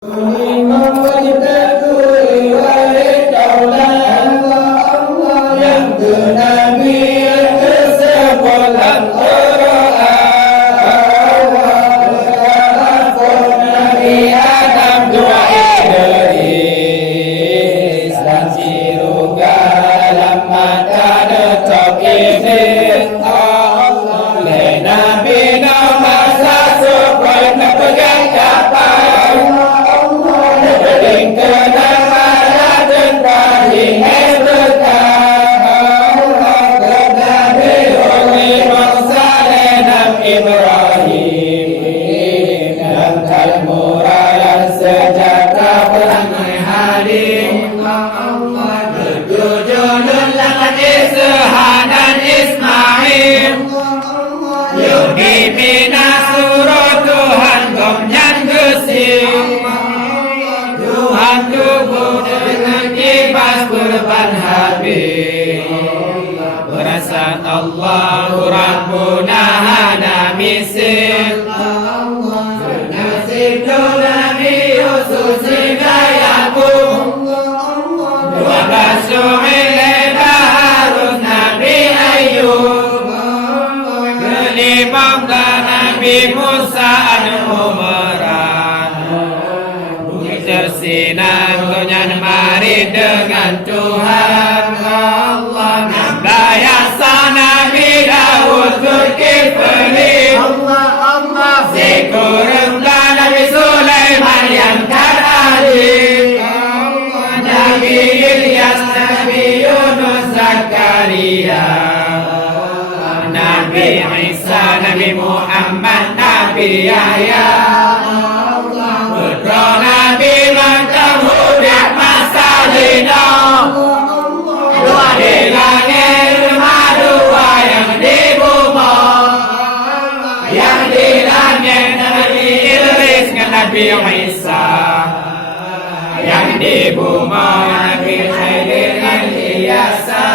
Imam bertetui wahai daulah Allah yang Nabi tersebutlah Quran Nabi Adam dua Idris dan siruga dalam mata detok izin Allah le Nabi nama supaya pegang kapal Ibrahim dan kalmura yang sejata perangai halim berjudul laman Ishaq dan Ismail Yudi bina suruh Tuhan gomnyan gesing Tuhan tubuh dengan kibas kurban habis Berasa Allahu Rabbuna hana misil Nasib Nabi Yusuf Yakum 12 Ilaiha Harun Nabi Ayub Kelimam Nabi Musa An-Umran Bukit tersinan Kunyan mari dengan Tuhan Allah Bayasa Nabi Dawud Zulkifli Allah Zikurullah Nabi Sulaiman yang terali Nabi Ilyas Nabi Yunus Zakaria Nabi Isa Nabi Muhammad Nabi Yahya Putra Nabi Makkah Hudak Masalina Dua di langit dua yang di bumi yang di langit Nabi Idris dengan Nabi Isa yang di bumi Nabi Khadir dan Ilyasa